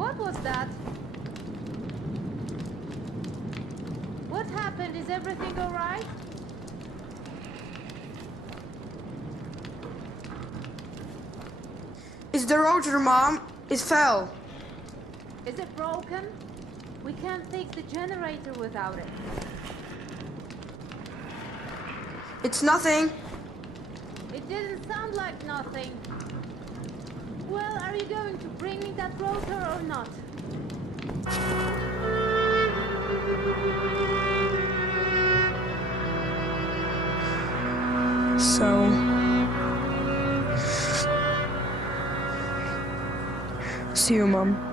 What was that? What happened? Is everything all right? It's the router, Mom. It fell. Is it broken? We can't fix the generator without it. It's nothing. It didn't sound like nothing. Well, are you going to bring me that rotor or not? So... See you, Mom.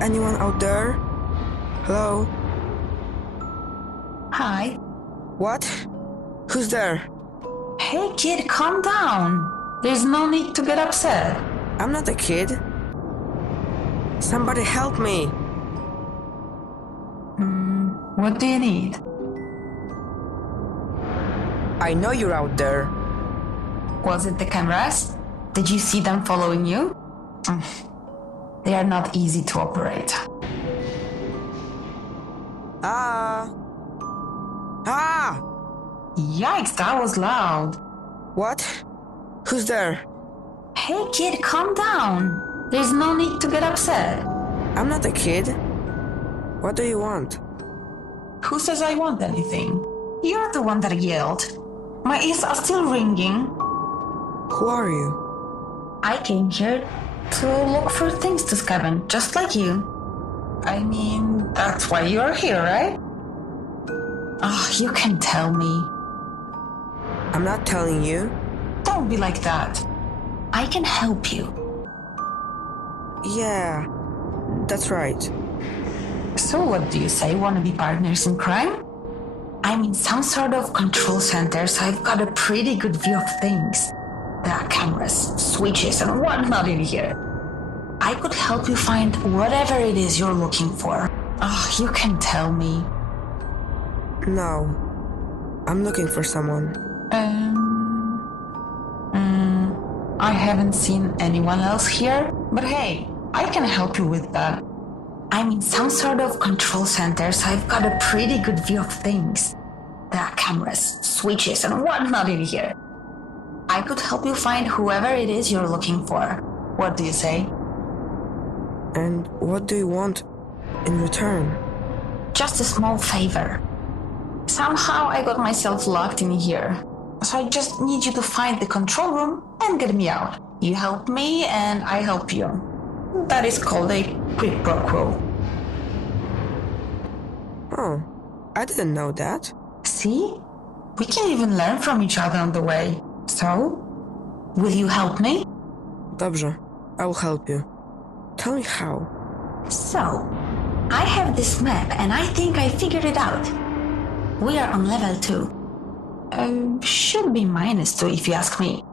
anyone out there? Hello? Hi. What? Who's there? Hey kid, calm down. There's no need to get upset. I'm not a kid. Somebody help me. What do you need? I know you're out there. Was it the cameras? Did you see them following you? They are not easy to operate. Ah! Yikes, that was loud. What? Who's there? Hey kid, calm down. There's no need to get upset. I'm not a kid. What do you want? Who says I want anything? You're the one that yelled. My ears are still ringing. Who are you? I came here to look for things to scavenge, just like you. I mean, that's why you're here, right? Oh, you can tell me. I'm not telling you. Don't be like that. I can help you. Yeah, that's right. So what do you say? Wanna be partners in crime? I'm in some sort of control center, so I've got a pretty good view of things. There are cameras, switches, and whatnot in here. I could help you find whatever it is you're looking for. Oh, you can tell me. No. I'm looking for someone. I haven't seen anyone else here, but hey, I can help you with that. I'm in some sort of control center, so I've got a pretty good view of things. There are cameras, switches, and whatnot in here. I could help you find whoever it is you're looking for. What do you say? And what do you want in return? Just a small favor. Somehow I got myself locked in here. So I just need you to find the control room and get me out. You help me and I help you. That is called a quid pro quo. Oh, I didn't know that. See? We can even learn from each other on the way. So, will you help me? Dobrze, I will help you. Tell me how. So, I have this map and I think I figured it out. We are on level 2. Should be -2 if you ask me.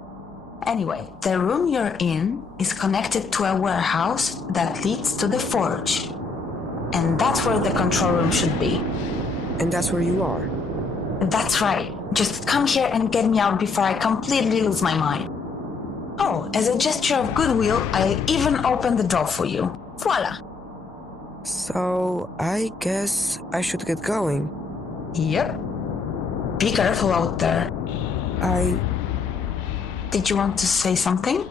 Anyway, the room you're in is connected to a warehouse that leads to the forge. And that's where the control room should be. And that's where you are. That's right. Just come here and get me out before I completely lose my mind. Oh, as a gesture of goodwill, I'll even open the door for you. Voila! So, I guess I should get going. Yep. Be careful out there. Did you want to say something?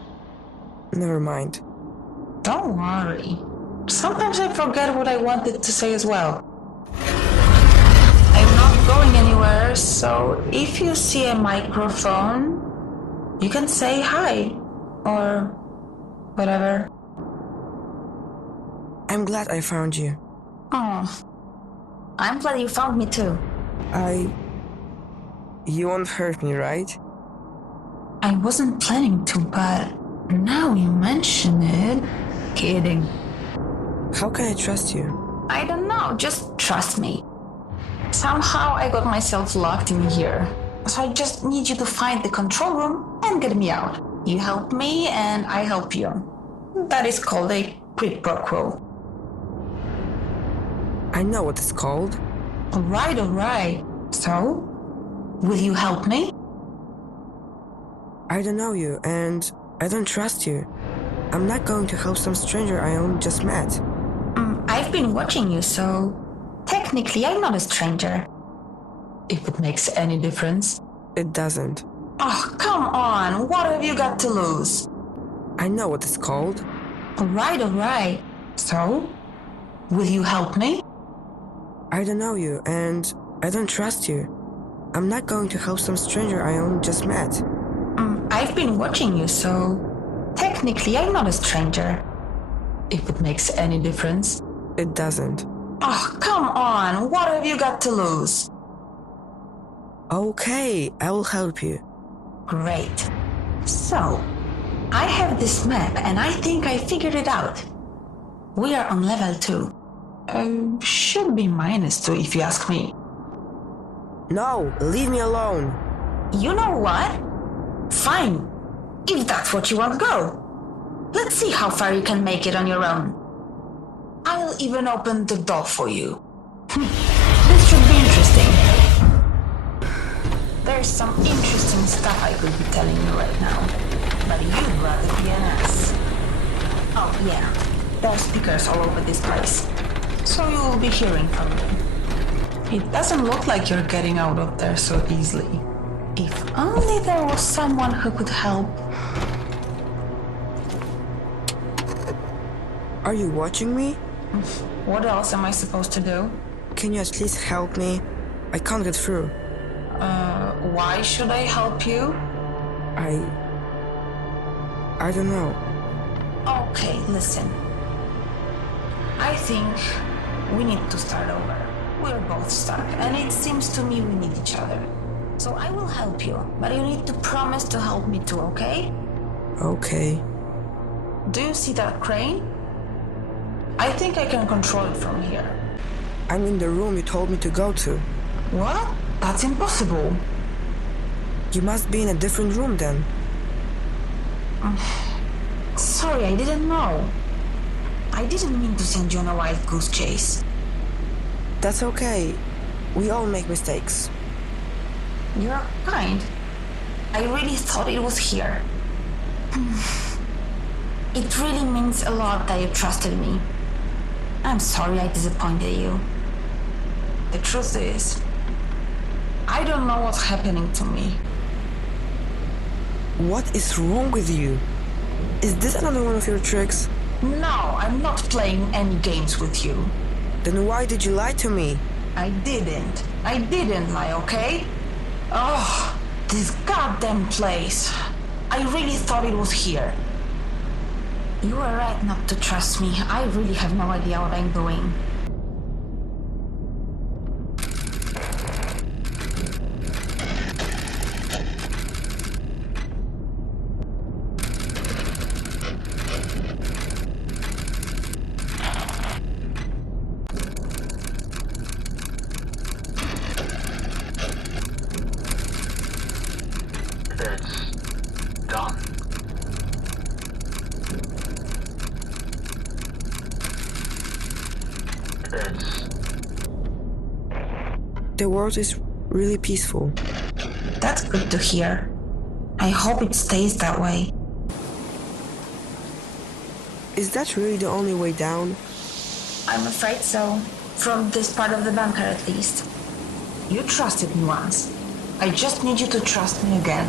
Never mind. Don't worry. Sometimes I forget what I wanted to say as well. I'm not going anywhere, so if you see a microphone, you can say hi or whatever. I'm glad I found you. Oh, I'm glad you found me too. You won't hurt me, right? I wasn't planning to, but now you mention it. Kidding. How can I trust you? I don't know, just trust me. Somehow I got myself locked in here. So I just need you to find the control room and get me out. You help me and I help you. That is called a quid pro quo. I know what it's called. Alright. So, will you help me? I don't know you, and I don't trust you. I'm not going to help some stranger I only just met. I've been watching you, so technically I'm not a stranger. If it makes any difference. It doesn't. Oh, come on. What have you got to lose? I know what it's called. Alright. So, will you help me? I don't know you, and I don't trust you. I'm not going to help some stranger I only just met. I've been watching you, so technically I'm not a stranger. If it makes any difference. It doesn't. Oh, come on. What have you got to lose? Okay, I will help you. Great. So, I have this map and I think I figured it out. We are on level 2. Should be -2 if you ask me. No, leave me alone. You know what? Fine. If that's what you want, go. Let's see how far you can make it on your own. I'll even open the door for you. This should be interesting. There's some interesting stuff I could be telling you right now, but you'd rather be an ass. Oh yeah, there are speakers all over this place, so you'll be hearing from them. It doesn't look like you're getting out of there so easily. If only there was someone who could help. Are you watching me? What else am I supposed to do? Can you at least help me? I can't get through. Why should I help you? I don't know. Okay, listen. I think we need to start over. We're both stuck, and it seems to me we need each other. So I will help you, but you need to promise to help me too, okay? Okay. Do you see that crane? I think I can control it from here. I'm in the room you told me to go to. What? That's impossible. You must be in a different room then. Sorry, I didn't know. I didn't mean to send you on a wild goose chase. That's okay. We all make mistakes. You're kind. I really thought it was here. It really means a lot that you trusted me. I'm sorry I disappointed you. The truth is, I don't know what's happening to me. What is wrong with you? Is this another one of your tricks? No, I'm not playing any games with you. Then why did you lie to me? I didn't lie, okay? Oh, this goddamn place. I really thought it was here. You were right not to trust me. I really have no idea what I'm doing. It's done. The world is really peaceful. That's good to hear. I hope it stays that way. Is that really the only way down? I'm afraid so. From this part of the bunker, at least. You trusted me once. I just need you to trust me again.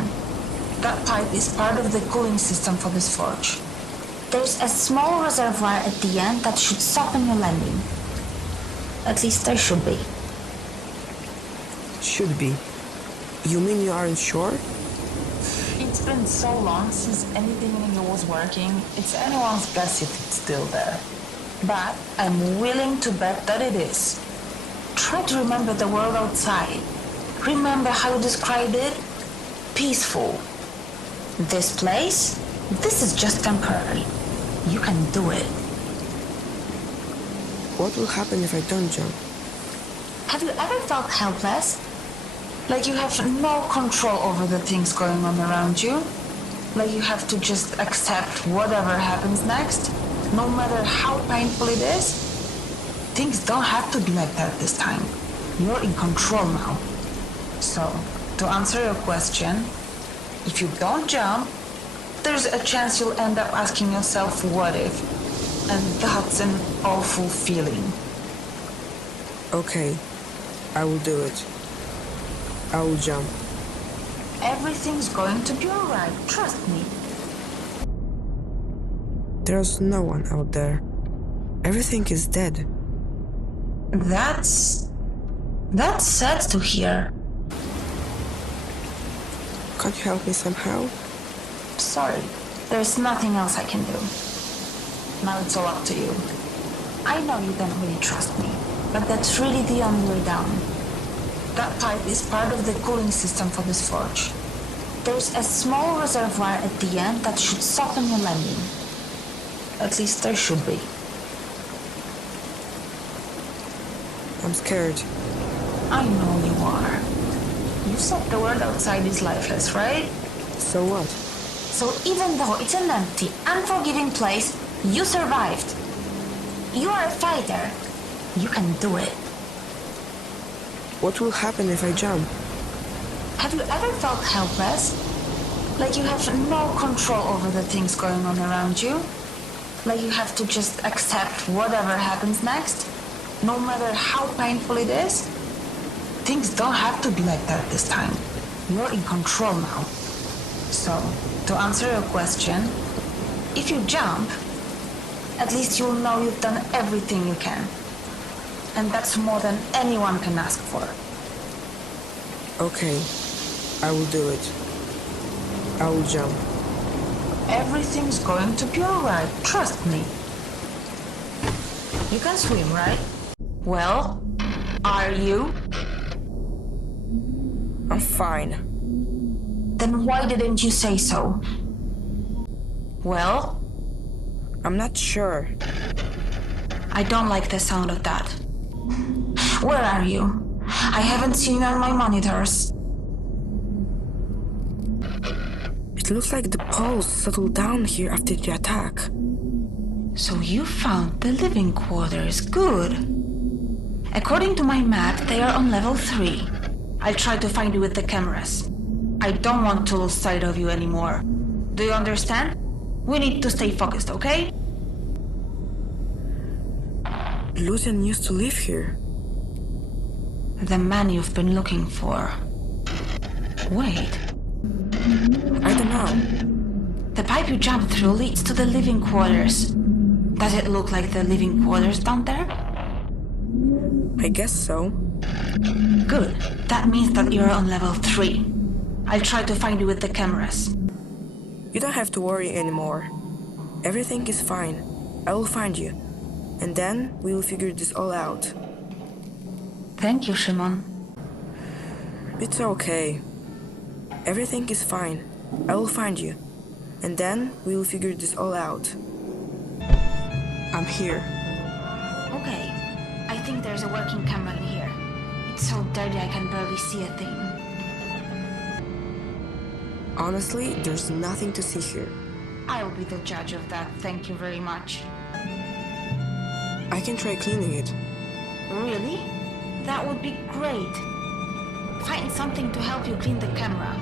That pipe is part of the cooling system for this forge. There's a small reservoir at the end that should soften your landing. At least there should be. Should be. You mean you aren't sure? It's been so long since anything in here was working, it's anyone's guess if it's still there. But I'm willing to bet that it is. Try to remember the world outside. Remember how you described it? Peaceful. This place? This is just temporary. You can do it. What will happen if I don't jump? Have you ever felt helpless? Like you have no control over the things going on around you? Like you have to just accept whatever happens next, no matter how painful it is? Things don't have to be like that this time. You're in control now. So, to answer your question, if you don't jump, there's a chance you'll end up asking yourself, what if? And that's an awful feeling. Okay, I will do it. I will jump. Everything's going to be alright, trust me. There's no one out there. Everything is dead. That's sad to hear. Can't you help me somehow? Sorry, there's nothing else I can do. Now it's all up to you. I know you don't really trust me, but that's really the only way down. That pipe is part of the cooling system for this forge. There's a small reservoir at the end that should soften your landing. At least there should be. I'm scared. I know you are. You said the world outside is lifeless, right? So what? So even though it's an empty, unforgiving place, you survived. You are a fighter. You can do it. What will happen if I jump? Have you ever felt helpless? Like you have no control over the things going on around you? Like you have to just accept whatever happens next, no matter how painful it is? Things don't have to be like that this time. You're in control now. So, to answer your question, if you jump, at least you'll know you've done everything you can. And that's more than anyone can ask for. Okay, I will do it. I will jump. Everything's going to be alright, trust me. You can swim, right? Well, are you? I'm fine. Then why didn't you say so? Well, I'm not sure. I don't like the sound of that. Where are you? I haven't seen you on my monitors. It looks like the Poles settled down here after the attack. So you found the living quarters. Good. According to my map, they are on level 3. I'll try to find you with the cameras. I don't want to lose sight of you anymore. Do you understand? We need to stay focused, okay? Lucian used to live here. The man you've been looking for. Wait. I don't know. The pipe you jumped through leads to the living quarters. Does it look like the living quarters down there? I guess so. Good. That means that you're on level 3. I'll try to find you with the cameras. You don't have to worry anymore. Everything is fine. I will find you. And then we will figure this all out. Thank you, Shimon. It's okay. Everything is fine. I will find you. And then we will figure this all out. I'm here. Okay. I think there's a working camera in here. It's so dirty I can barely see a thing. Honestly, there's nothing to see here. I'll be the judge of that. Thank you very much. I can try cleaning it. Really? That would be great. Find something to help you clean the camera.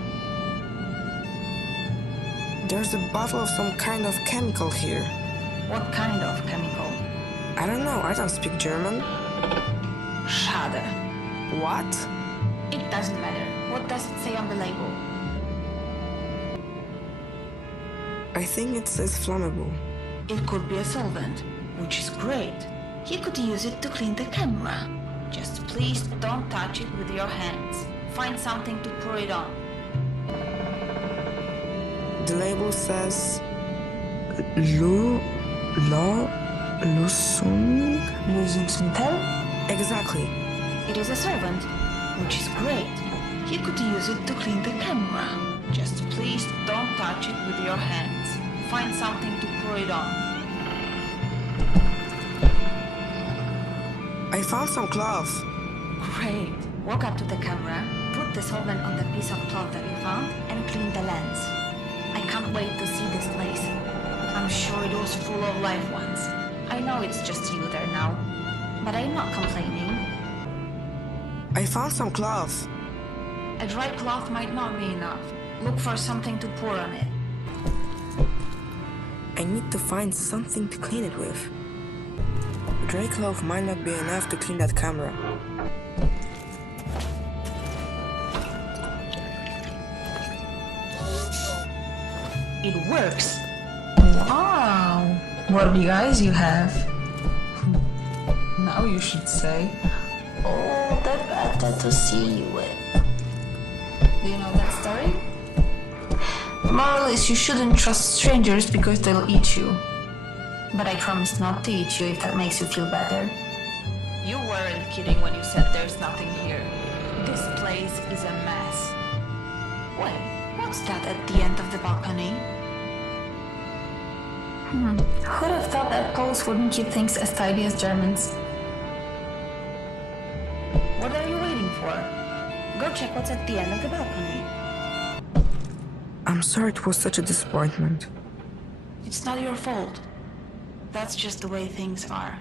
There's a bottle of some kind of chemical here. What kind of chemical? I don't know, I don't speak German. Schade. What? It doesn't matter. What does it say on the label? I think it says flammable. It could be a solvent, which is great. You could use it to clean the camera. Just please don't touch it with your hands. Find something to pour it on. The label says Lösungsmittel? Exactly. It is a solvent, which is great. You could use it to clean the camera. Just please don't touch it with your hands. Find something to pour it on. I found some cloth. Great. Walk up to the camera, put the solvent on the piece of cloth that you found, and clean the lens. I can't wait to see this place. I'm sure it was full of life once. I know it's just you there now, but I'm not complaining. I found some cloth. A dry cloth might not be enough. Look for something to pour on it. I need to find something to clean it with. Dry cloth might not be enough to clean that camera. It works. Wow. What big eyes you have. Now you should say. Oh, the better to see you with. Do you know that story? Moral is you shouldn't trust strangers because they'll eat you. But I promise not to eat you if that makes you feel better. You weren't kidding when you said there's nothing here. This place is a mess. Wait, what's that at the end of the balcony? Who'd have thought that Poles wouldn't keep things as tidy as Germans? for? Go check what's at the end of the balcony. I'm sorry it was such a disappointment. It's not your fault. That's just the way things are.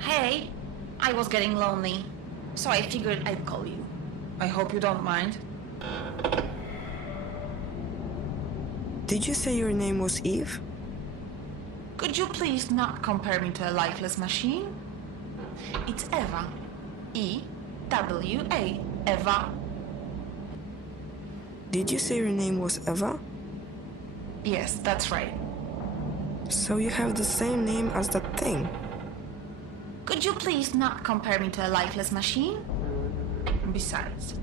Hey, I was getting lonely, so I figured I'd call you. I hope you don't mind. Did you say your name was Eve? Could you please not compare me to a lifeless machine? It's Eva. E-W-A. Eva. Did you say your name was Eva? Yes, that's right. So you have the same name as that thing? Could you please not compare me to a lifeless machine? Besides,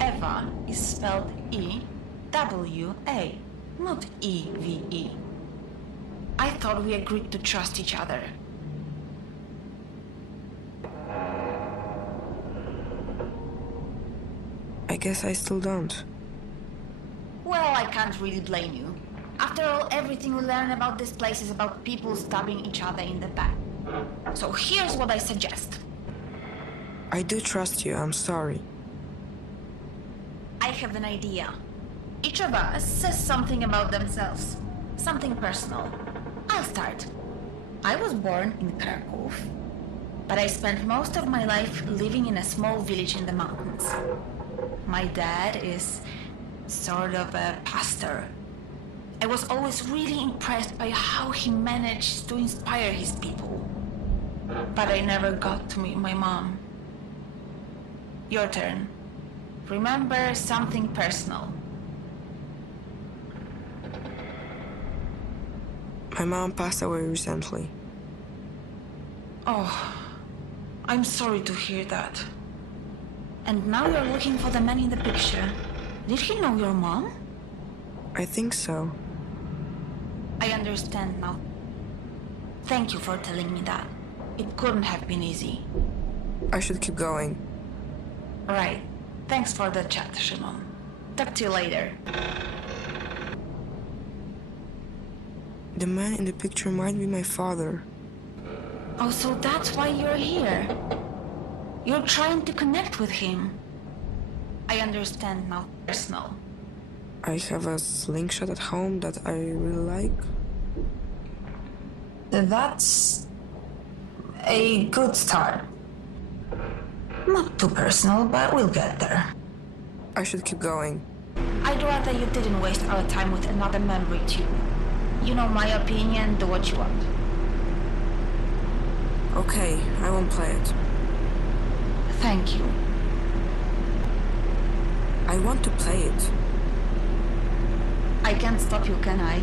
Eva is spelled E-W-A, not E-V-E. I thought we agreed to trust each other. I guess I still don't. Well, I can't really blame you. After all, everything we learn about this place is about people stabbing each other in the back. So here's what I suggest. I do trust you, I'm sorry. I have an idea. Each of us says something about themselves. Something personal. I'll start. I was born in Kraków, but I spent most of my life living in a small village in the mountains. My dad is sort of a pastor. I was always really impressed by how he managed to inspire his people. But I never got to meet my mom. Your turn. Remember something personal. My mom passed away recently. Oh, I'm sorry to hear that. And now you're looking for the man in the picture. Did he know your mom? I think so. I understand now. Thank you for telling me that. It couldn't have been easy. I should keep going. Right. Thanks for the chat, Shimon. Talk to you later. The man in the picture might be my father. Oh, so that's why you're here. You're trying to connect with him. I understand now. Personal. I have a slingshot at home that I really like. That's a good start. Not too personal, but we'll get there. I should keep going. I'd rather you didn't waste our time with another memory too. You know my opinion, do what you want. Okay, I won't play it. Thank you. I want to play it. I can't stop you, can I?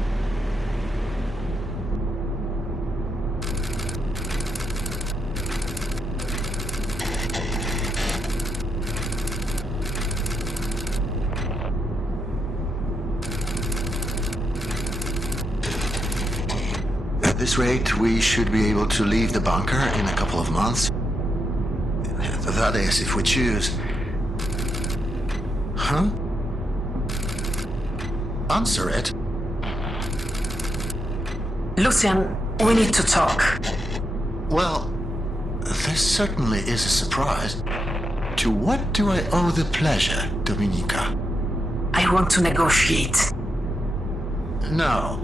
At this rate, we should be able to leave the bunker in a couple of months. That is, if we choose. Huh? Answer it. Lucian, we need to talk. Well, this certainly is a surprise. To what do I owe the pleasure, Dominika? I want to negotiate. No.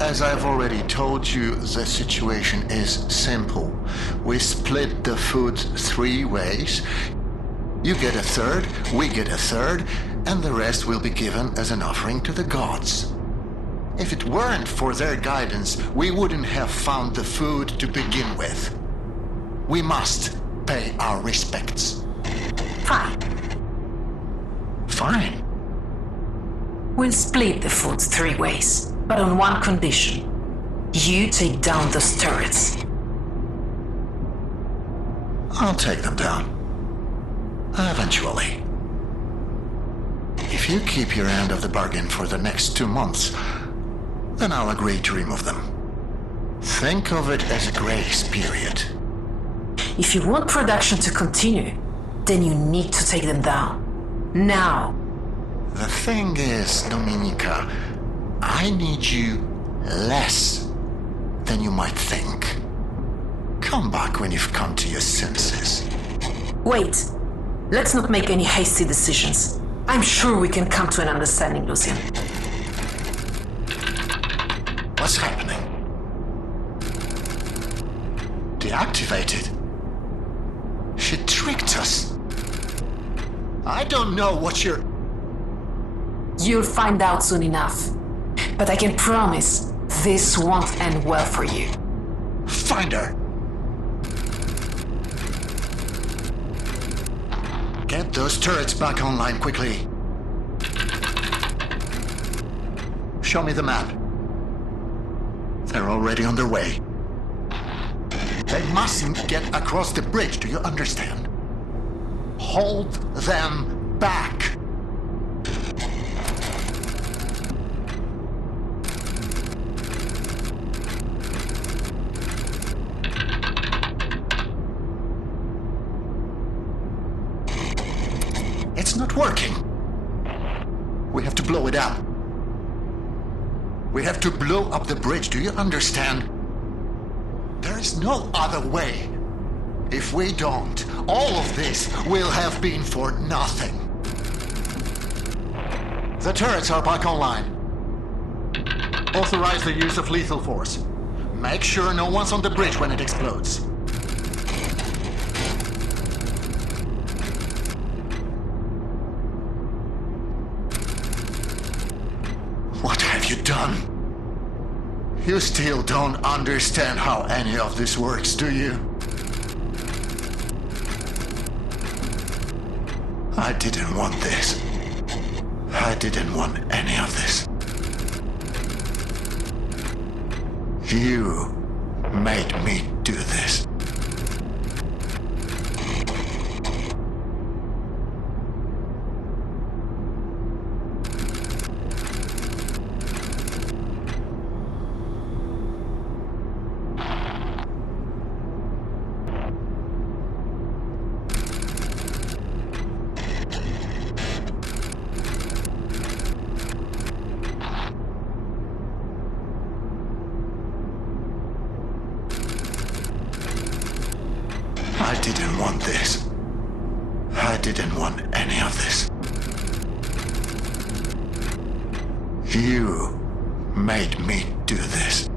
As I've already told you, the situation is simple. We split the food 3 ways. You get a third, we get a third, and the rest will be given as an offering to the gods. If it weren't for their guidance, we wouldn't have found the food to begin with. We must pay our respects. Fine. Fine. We'll split the food 3 ways, but on one condition. You take down those turrets. I'll take them down. Eventually. If you keep your end of the bargain for the next 2 months, then I'll agree to remove them. Think of it as a grace period. If you want production to continue, then you need to take them down. Now. The thing is, Dominika, I need you less than you might think. Come back when you've come to your senses. Wait. Let's not make any hasty decisions. I'm sure we can come to an understanding, Lucian. What's happening? Deactivated? She tricked us. I don't know what you're... You'll find out soon enough. But I can promise this won't end well for you. Find her! Get those turrets back online quickly. Show me the map. They're already on their way. They mustn't get across the bridge, do you understand? Hold them back. It's not working. We have to blow it up. We have to blow up the bridge, do you understand? There is no other way. If we don't, all of this will have been for nothing. The turrets are back online. Authorize the use of lethal force. Make sure no one's on the bridge when it explodes. What have you done? You still don't understand how any of this works, do you? I didn't want this. I didn't want any of this. You made me do this. I didn't want this. I didn't want any of this. You made me do this.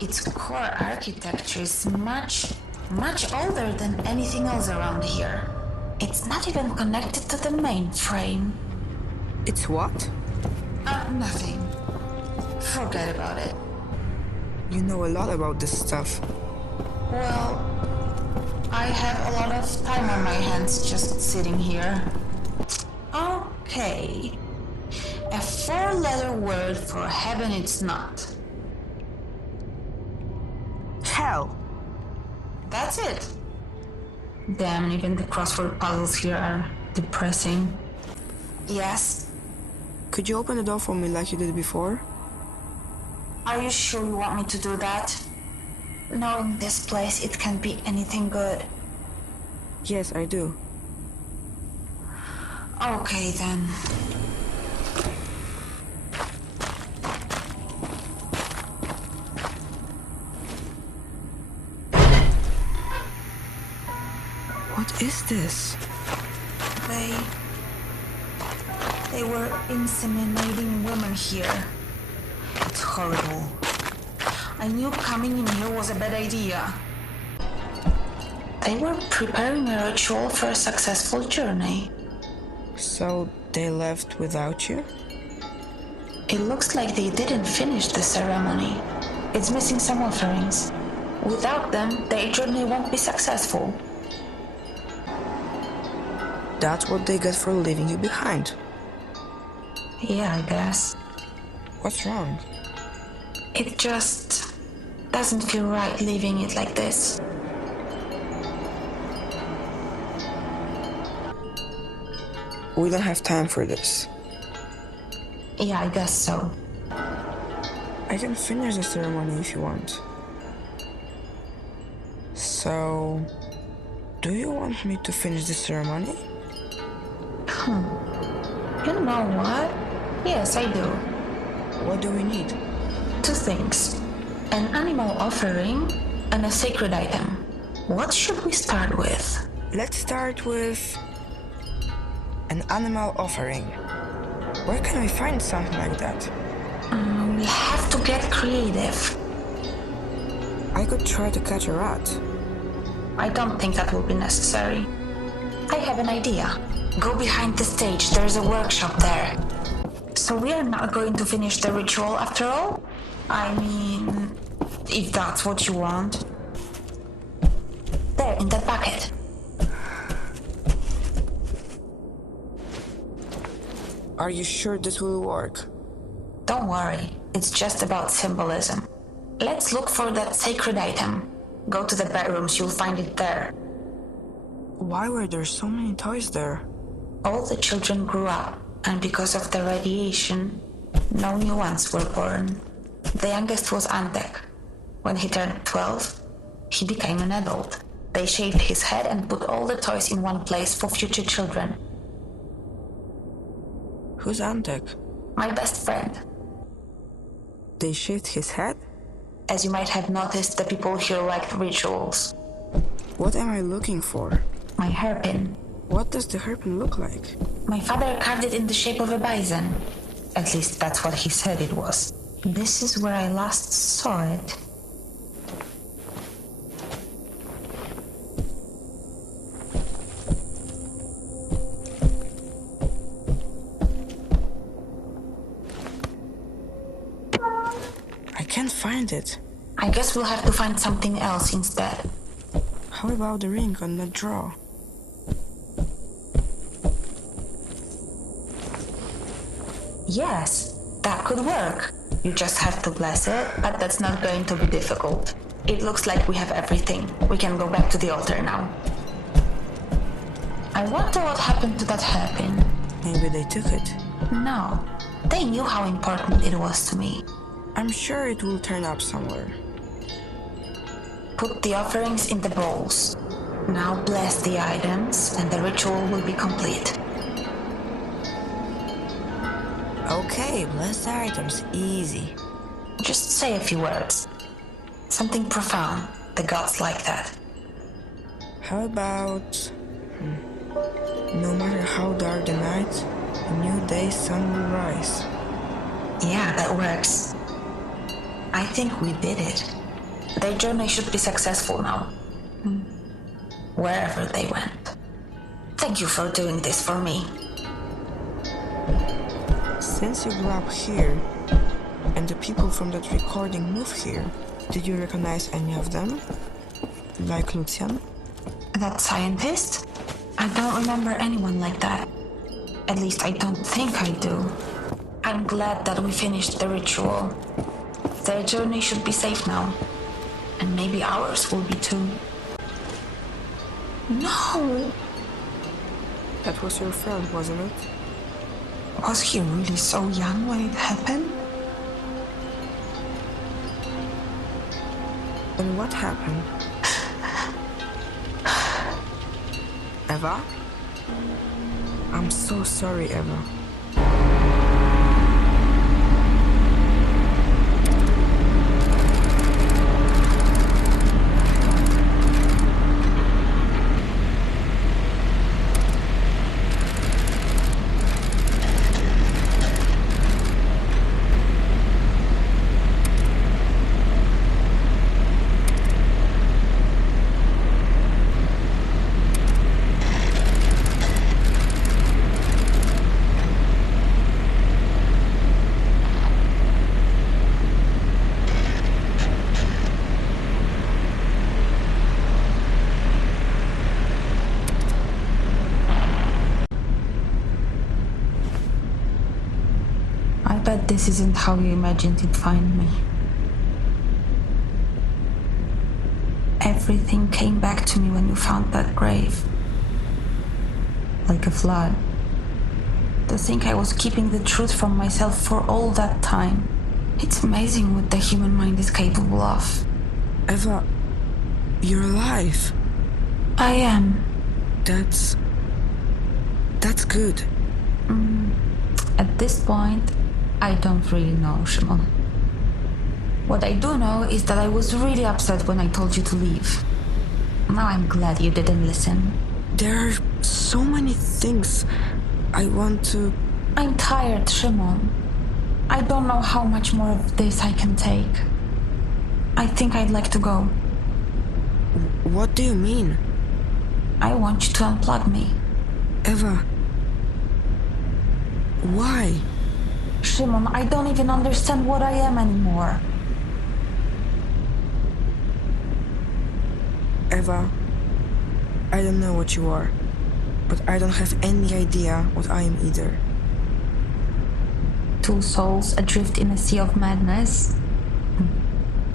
Its core architecture is much Much older than anything else around here. It's not even connected to the mainframe. It's what? Nothing. Forget about it. You know a lot about this stuff. Well, I have a lot of time on my hands just sitting here. Okay. A 4-letter word for heaven it's not. Hell! That's it. Damn, even the crossword puzzles here are depressing. Yes? Could you open the door for me like you did before? Are you sure you want me to do that? Knowing this place, it can't be anything good. Yes, I do. Okay then. What is this? They were inseminating women here. It's horrible. I knew coming in here was a bad idea. They were preparing a ritual for a successful journey. So they left without you? It looks like they didn't finish the ceremony. It's missing some offerings. Without them, their journey won't be successful. That's what they get for leaving you behind. Yeah, I guess. What's wrong? It just doesn't feel right leaving it like this. We don't have time for this. Yeah, I guess so. I can finish the ceremony if you want. So, do you want me to finish the ceremony? You know what? Yes, I do. What do we need? 2 things. An animal offering and a sacred item. What should we start with? Let's start with an animal offering. Where can we find something like that? We have to get creative. I could try to catch a rat. I don't think that will be necessary. I have an idea. Go behind the stage, there's a workshop there. So we are not going to finish the ritual after all? I mean, if that's what you want. There, in that bucket. Are you sure this will work? Don't worry, it's just about symbolism. Let's look for that sacred item. Go to the bedrooms, you'll find it there. Why were there so many toys there? All the children grew up, and because of the radiation, no new ones were born. The youngest was Antek. When he turned 12, he became an adult. They shaved his head and put all the toys in one place for future children. Who's Antek? My best friend. They shaved his head? As you might have noticed, the people here liked rituals. What am I looking for? My hairpin. What does the hairpin look like? My father carved it in the shape of a bison. At least that's what he said it was. This is where I last saw it. I can't find it. I guess we'll have to find something else instead. How about the ring on the drawer? Yes, that could work. You just have to bless it, but that's not going to be difficult. It looks like we have everything. We can go back to the altar now. I wonder what happened to that hairpin. Maybe they took it. No, they knew how important it was to me. I'm sure it will turn up somewhere. Put the offerings in the bowls. Now bless the items and the ritual will be complete. Okay, bless the items. Easy. Just say a few words. Something profound. The gods like that. How about... No matter how dark the night, a new day's sun will rise. Yeah, that works. I think we did it. Their journey should be successful now. Wherever they went. Thank you for doing this for me. Since you grew up here, and the people from that recording moved here, did you recognize any of them? Like Lucian? That scientist? I don't remember anyone like that. At least I don't think I do. I'm glad that we finished the ritual. Their journey should be safe now. And maybe ours will be too. No! That was your friend, wasn't it? Was he really so young when it happened? And what happened? Eva? I'm so sorry, Eva. I bet this isn't how you imagined you'd find me. Everything came back to me when you found that grave. Like a flood. To think I was keeping the truth from myself for all that time. It's amazing what the human mind is capable of. Eva, you're alive. I am. That's good. At this point, I don't really know, Shimon. What I do know is that I was really upset when I told you to leave. Now I'm glad you didn't listen. There are so many things I want to... I'm tired, Shimon. I don't know how much more of this I can take. I think I'd like to go. What do you mean? I want you to unplug me. Eva... Why? Shimon, I don't even understand what I am anymore. Eva, I don't know what you are, but I don't have any idea what I am either. Two souls adrift in a sea of madness.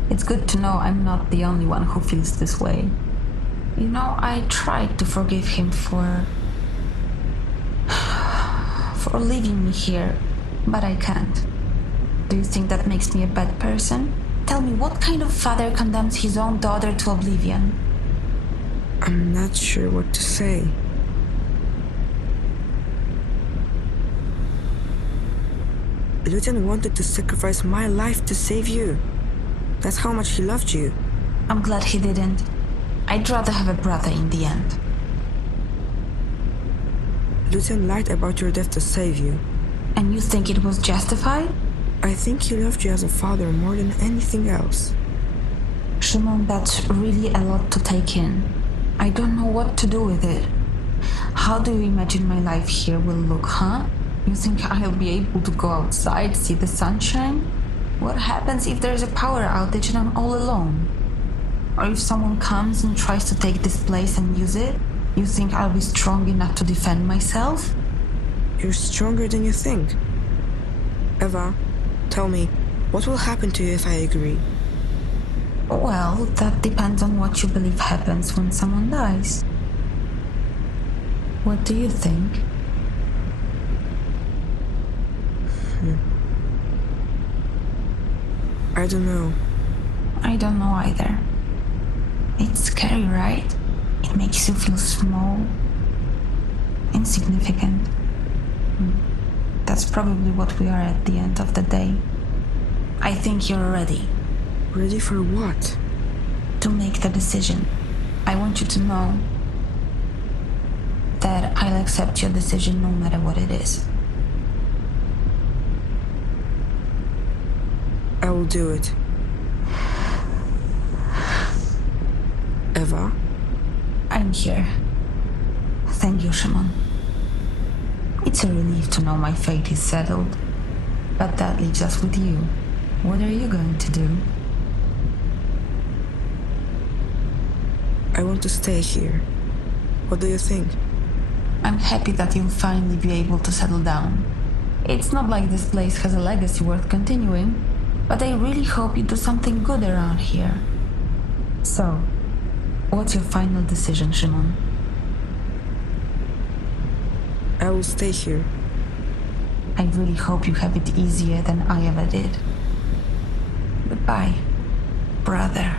It's good to know I'm not the only one who feels this way. You know, I tried to forgive him for leaving me here, but I can't. Do you think that makes me a bad person? Tell me, what kind of father condemns his own daughter to oblivion? I'm not sure what to say. Lucian wanted to sacrifice my life to save you. That's how much he loved you. I'm glad he didn't. I'd rather have a brother in the end. Lucian lied about your death to save you. And you think it was justified? I think he loved you as a father more than anything else. Shimon, that's really a lot to take in. I don't know what to do with it. How do you imagine my life here will look, huh? You think I'll be able to go outside, see the sunshine? What happens if there's a power outage and I'm all alone? Or if someone comes and tries to take this place and use it? You think I'll be strong enough to defend myself? You're stronger than you think. Eva, tell me, what will happen to you if I agree? Well, that depends on what you believe happens when someone dies. What do you think? I don't know. I don't know either. It's scary, right? It makes you feel small, insignificant. That's probably what we are at the end of the day. I think you're ready. Ready for what? To make the decision. I want you to know that I'll accept your decision no matter what it is. I will do it. Eva, I'm here. Thank you, Shimon. It's a relief to know my fate is settled. But that leaves us with you. What are you going to do? I want to stay here. What do you think? I'm happy that you'll finally be able to settle down. It's not like this place has a legacy worth continuing, but I really hope you do something good around here. So, what's your final decision, Shimon? I will stay here. I really hope you have it easier than I ever did. Goodbye, brother.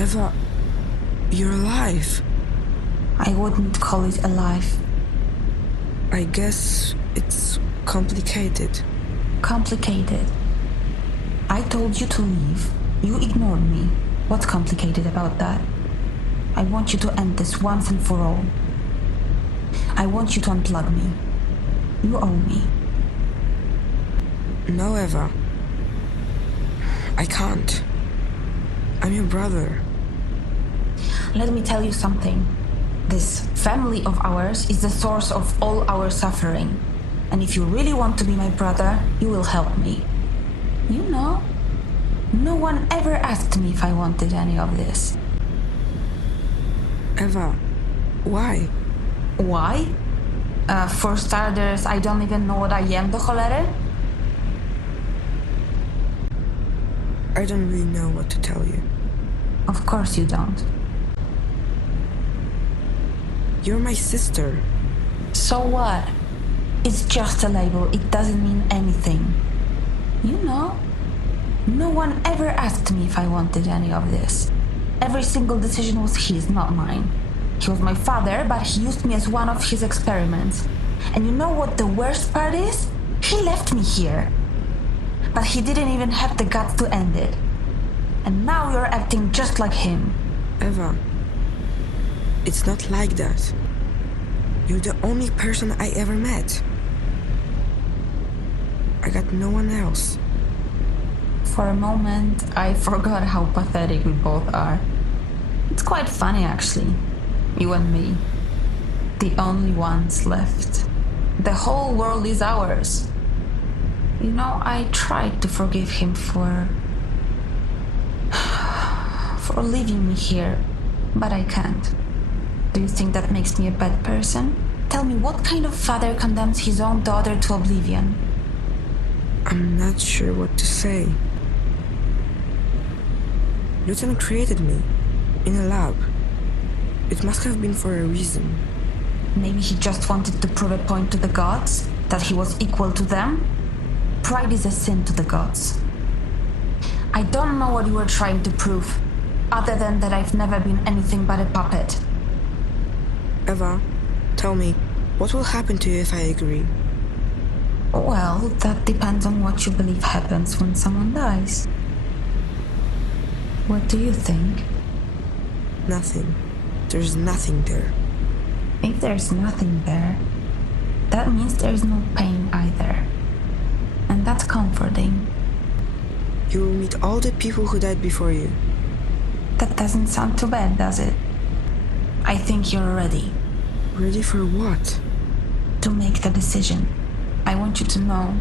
Eva, you're alive. I wouldn't call it alive. I guess it's complicated. Complicated. I told you to leave. You ignored me. What's complicated about that? I want you to end this once and for all. I want you to unplug me. You owe me. No, Eva. I can't. I'm your brother. Let me tell you something. This family of ours is the source of all our suffering. And if you really want to be my brother, you will help me. You know, no one ever asked me if I wanted any of this. Eva, why? Why? For starters, I don't even know what I am, do cholery. I don't really know what to tell you. Of course you don't. You're my sister. So what? It's just a label, it doesn't mean anything. You know, no one ever asked me if I wanted any of this. Every single decision was his, not mine. He was my father, but he used me as one of his experiments. And you know what the worst part is? He left me here. But he didn't even have the guts to end it. And now you're acting just like him. Eva, it's not like that. You're the only person I ever met. I got no one else. For a moment, I forgot how pathetic we both are. It's quite funny, actually. You and me. The only ones left. The whole world is ours. You know, I tried to forgive him for leaving me here, but I can't. Do you think that makes me a bad person? Tell me, what kind of father condemns his own daughter to oblivion? I'm not sure what to say. Newton created me in a lab. It must have been for a reason. Maybe he just wanted to prove a point to the gods, that he was equal to them? Pride is a sin to the gods. I don't know what you were trying to prove, other than that I've never been anything but a puppet. Eva, tell me, what will happen to you if I agree? Well, that depends on what you believe happens when someone dies. What do you think? Nothing. There's nothing there. If there's nothing there, that means there's no pain either. And that's comforting. You will meet all the people who died before you. That doesn't sound too bad, does it? I think you're ready Ready for what? to make the decision. I want you to know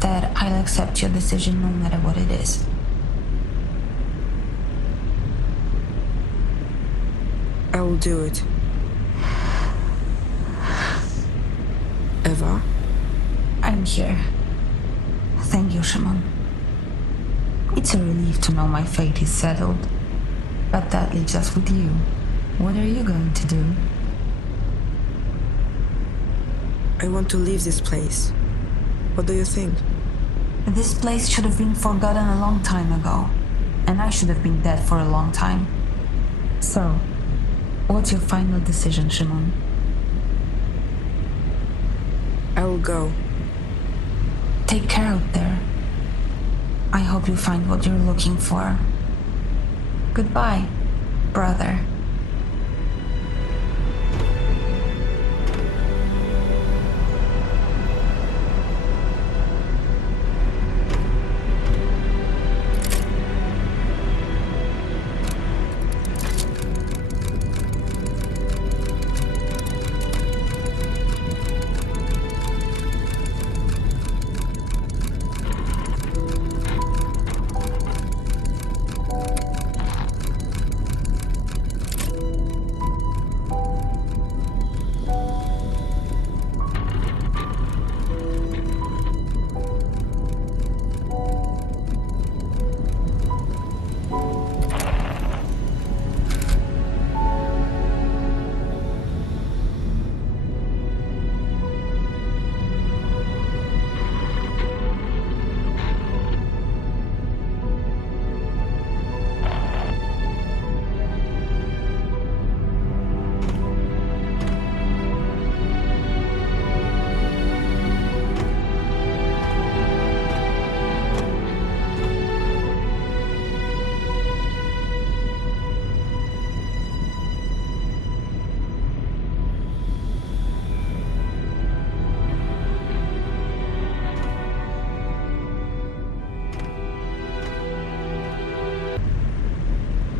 that I'll accept your decision no matter what it is. I will do it. Eva? I'm here. Thank you, Shimon. It's a relief to know my fate is settled. But that leaves us with you. What are you going to do? I want to leave this place. What do you think? This place should have been forgotten a long time ago. And I should have been dead for a long time. So, what's your final decision, Shimon? I will go. Take care out there. I hope you find what you're looking for. Goodbye, brother.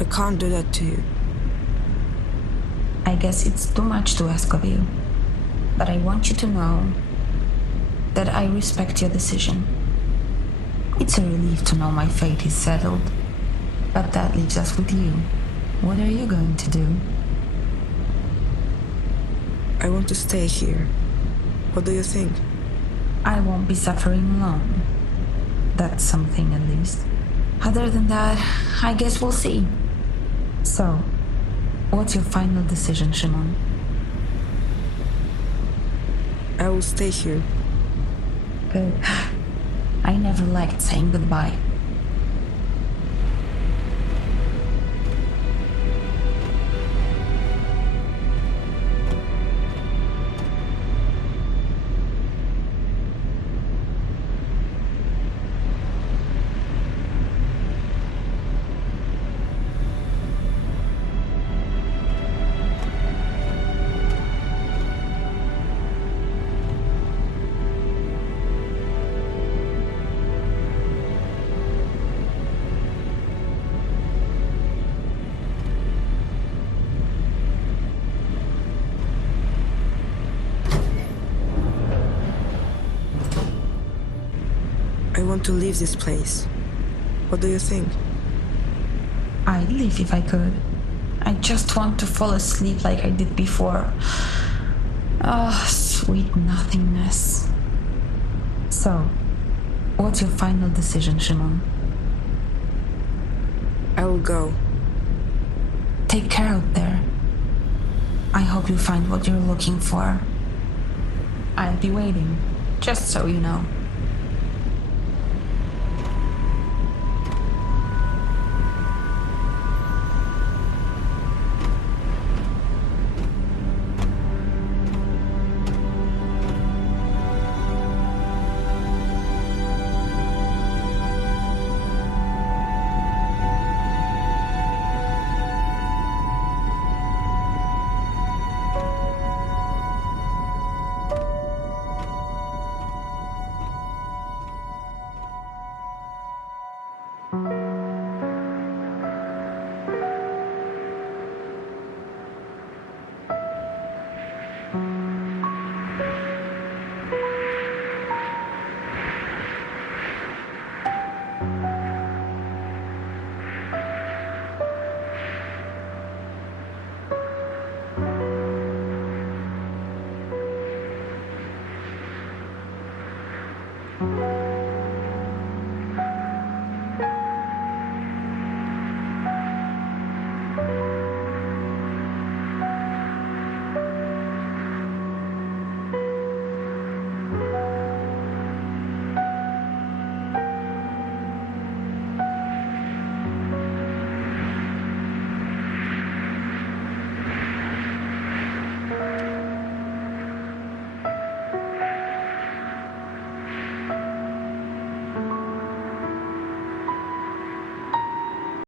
I can't do that to you. I guess it's too much to ask of you. But I want you to know that I respect your decision. It's a relief to know my fate is settled. But that leaves us with you. What are you going to do? I want to stay here. What do you think? I won't be suffering alone. That's something at least. Other than that, I guess we'll see. So, what's your final decision, Shimon? I will stay here. Good. I never liked saying goodbye. to leave this place. What do you think? I'd leave if I could. I just want to fall asleep like I did before. Ah, sweet nothingness. So, what's your final decision, Shimon? I will go. Take care out there. I hope you find what you're looking for. I'll be waiting, just so you know.